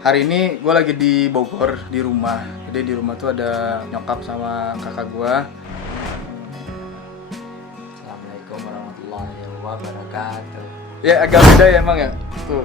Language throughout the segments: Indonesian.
Hari ini gue lagi di Bogor, di rumah. Jadi di rumah tuh ada nyokap sama kakak gue. Assalamualaikum warahmatullahi wabarakatuh. Ya agak beda ya emang ya. Tuh.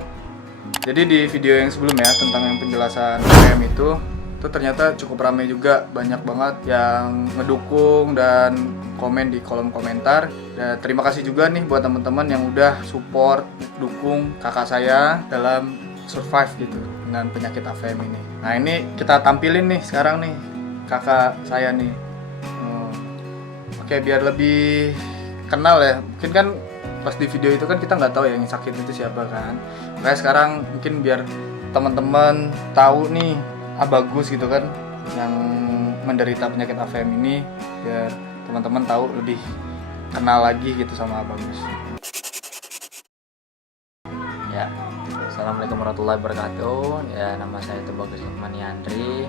Jadi di video yang sebelumnya tentang yang penjelasan PM itu ternyata cukup ramai juga, banyak banget yang ngedukung dan komen di kolom komentar. Dan terima kasih juga nih buat teman-teman yang udah support, dukung kakak saya dalam survive gitu dengan penyakit AVM ini. Nah ini kita tampilin nih sekarang nih kakak saya nih. Oke, biar lebih kenal ya. Mungkin kan pas di video itu kan kita nggak tahu ya yang sakit itu siapa kan. Kayak sekarang mungkin biar teman-teman tahu nih Bagus gitu kan yang menderita penyakit AVM ini, biar teman-teman tahu lebih kenal lagi gitu sama Bagus. Ya, Assalamualaikum warahmatullahi wabarakatuh. Ya, nama saya itu Bagus Lukman Yandri.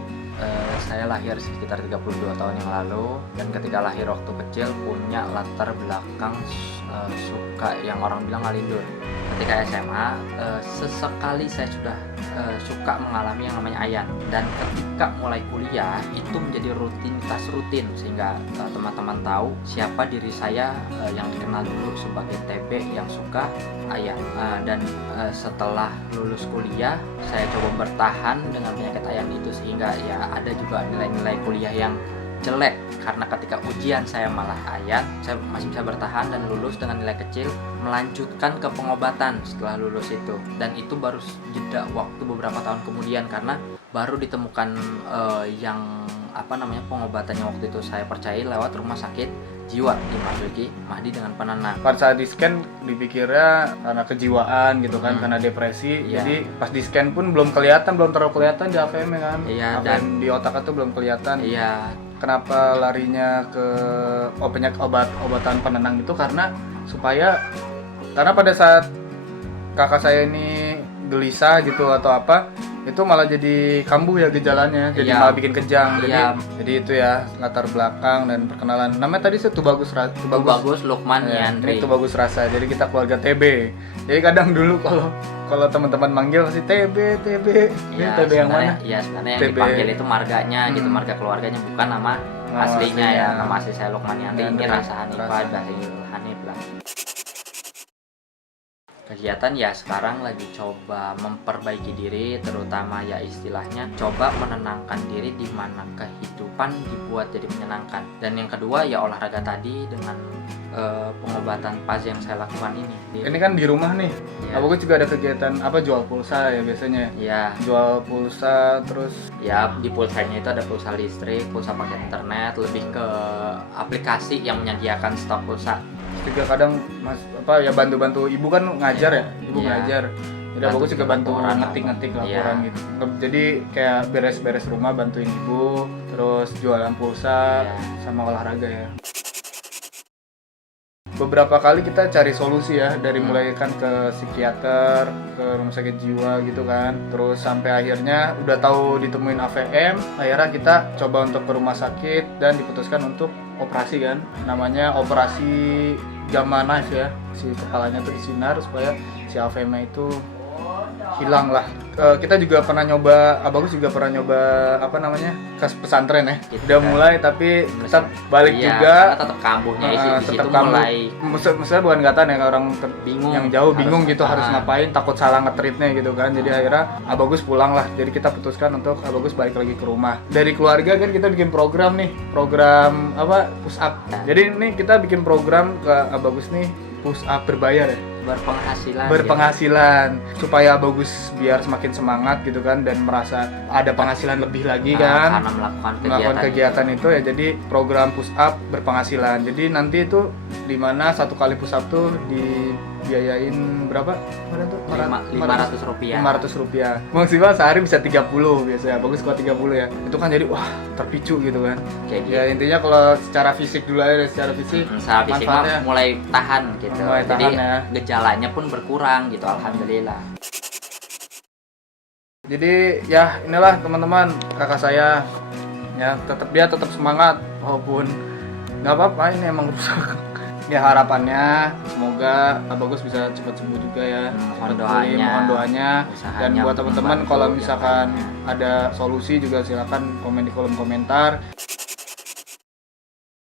Saya lahir sekitar 32 tahun yang lalu, dan ketika lahir waktu kecil punya latar belakang suka yang orang bilang ngalindur. Ketika SMA, sesekali saya sudah suka mengalami yang namanya ayan, dan ketika mulai kuliah itu menjadi rutinitas rutin, sehingga teman-teman tahu siapa diri saya yang dikenal dulu sebagai TB yang suka ayan. Dan setelah lulus kuliah saya coba bertahan dengan penyakit ayan itu, sehingga ya ada juga nilai-nilai kuliah yang jelek, karena ketika ujian saya malah ayan, saya masih bisa bertahan dan lulus dengan nilai kecil, melanjutkan ke pengobatan setelah lulus itu. Dan itu baru jeda waktu beberapa tahun kemudian, karena baru ditemukan yang pengobatannya waktu itu saya percaya lewat rumah sakit jiwa di Marzuki Mahdi dengan penenang. Pada saat di scan dipikirnya karena kejiwaan gitu kan, karena depresi. Iya. Jadi pas di scan pun belum terlalu kelihatan di AVM kan. Iya, AVM dan di otak itu belum kelihatan. iya, Kenapa larinya ke obatan penenang itu karena pada saat kakak saya ini gelisah gitu atau apa, itu malah jadi kambuh ya gejalanya, jadi Iya. malah bikin kejang. Iya. Jadi itu ya latar belakang dan perkenalan. Namanya tadi Tubagus Lukman ya, Yandri. ini Tubagus Rasa. Jadi kita keluarga TB. Jadi kadang dulu kalau teman-teman manggil pasti TB. Ini Ya, TB yang mana? Iya, sebenarnya yang TB. dipanggil itu marganya gitu, marga keluarganya, bukan nama aslinya ya. Nama asli saya Lukman Yandri, ini Rasa Hanifah, Bahil Hanif lah. Kegiatan ya sekarang lagi coba memperbaiki diri, terutama ya istilahnya coba menenangkan diri di mana kehidupan dibuat jadi menyenangkan. Dan yang kedua ya olahraga tadi dengan pengobatan pas yang saya lakukan ini. Ini kan di rumah nih. Ya. Bagus juga ada kegiatan jual pulsa ya biasanya. Ya, Jual pulsa terus ya di pulsanya itu ada pulsa listrik, pulsa pakai internet, lebih ke aplikasi yang menyediakan stok pulsa. juga kadang bantu-bantu ibu kan ngajar ya. Ibu Iya. ngajar. Jadi Bantu Bagus juga bantu laporan. ngetik laporan Iya. gitu. Jadi kayak beres-beres rumah bantuin ibu, terus jualan pulsa Iya. sama olahraga ya. Beberapa kali kita cari solusi ya, dari mulai kan ke psikiater, ke rumah sakit jiwa gitu kan, terus sampai akhirnya udah tahu ditemuin AVM, akhirnya kita coba untuk ke rumah sakit dan diputuskan untuk operasi kan, namanya operasi gamma knife ya, si kepalanya tuh disinar supaya si AVM itu hilang lah. Kita juga pernah nyoba, Bagus juga pernah nyoba ke pesantren ya. Gitu Udah kan. mulai tapi tetap balik Iya, juga. karena tetap kambuhnya di tetap situ kamu mulai maksudnya bukan kata ya orang bingung, yang jauh harus bingung gitu harus apa. ngapain, takut salah nge-treatnya gitu kan. Jadi akhirnya Bagus pulang lah. Jadi kita putuskan untuk Bagus balik lagi ke rumah. Dari keluarga kan kita bikin program push up. Jadi ini kita bikin program ke Bagus nih, push up berbayar ya. Berpenghasilan supaya Bagus biar semakin semangat gitu kan, dan merasa ada penghasilan lebih lagi kan karena melakukan kegiatan itu ya. Jadi program push up berpenghasilan. Jadi nanti itu dimana satu kali push up tuh dibiayain berapa? Kemarin tuh Rp500. Rp500. Maksimal sehari bisa 30 biasanya. Bagus kalau 30 ya. Itu kan jadi wah terpicu gitu kan. Kayak Ya intinya kalau secara fisik dulu aja, secara fisik secara fisik manfaatnya mah mulai tahan gitu. Mulai Jadi tahan ya. gejalanya pun berkurang gitu, alhamdulillah. Jadi ya inilah teman-teman kakak saya ya, tetap semangat walaupun nggak apa-apa, ini emang rusak. Ya harapannya semoga Pak Bagus bisa cepat sembuh juga ya. Mohon Cepat doanya. pulih, mohon doanya. Usahanya Dan buat teman-teman membantu kalau yang misalkan lainnya. ada solusi juga silakan komen di kolom komentar.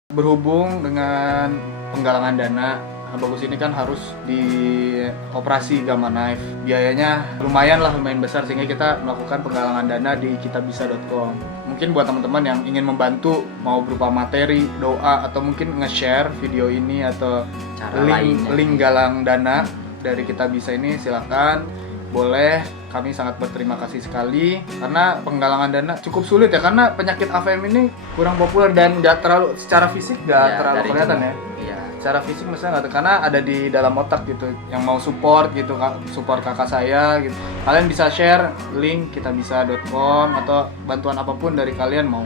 Berhubung dengan penggalangan dana, Pak Bagus ini kan harus dioperasi Gamma Knife. Biayanya lumayan besar sehingga kita melakukan penggalangan dana di kitabisa.com. Mungkin buat teman-teman yang ingin membantu mau berupa materi, doa atau mungkin nge-share video ini atau Cara lainnya. link galang dana dari Kitabisa ini silakan. Boleh, kami sangat berterima kasih sekali karena penggalangan dana cukup sulit ya karena penyakit AVM ini kurang populer dan nggak terlalu secara fisik nggak Ya, terlalu dari kelihatan jumlah. ya. Iya. Secara fisik maksudnya nggak karena ada di dalam otak gitu yang mau support gitu, support kakak saya gitu, kalian bisa share link kitabisa.com atau bantuan apapun dari kalian, mau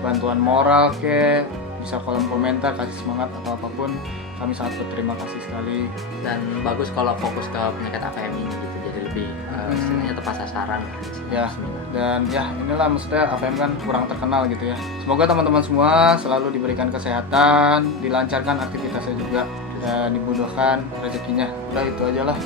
bantuan moral bisa kolom komentar kasih semangat atau apapun, kami sangat berterima kasih sekali. Dan bagus kalau fokus ke penyakit AVM ini gitu, jadi lebih istilahnya tepat sasaran Ya, dan ya inilah maksudnya AVM kan kurang terkenal gitu ya. Semoga teman-teman semua selalu diberikan kesehatan, dilancarkan aktivitasnya juga dan dimudahkan rezekinya. Udah itu aja lah.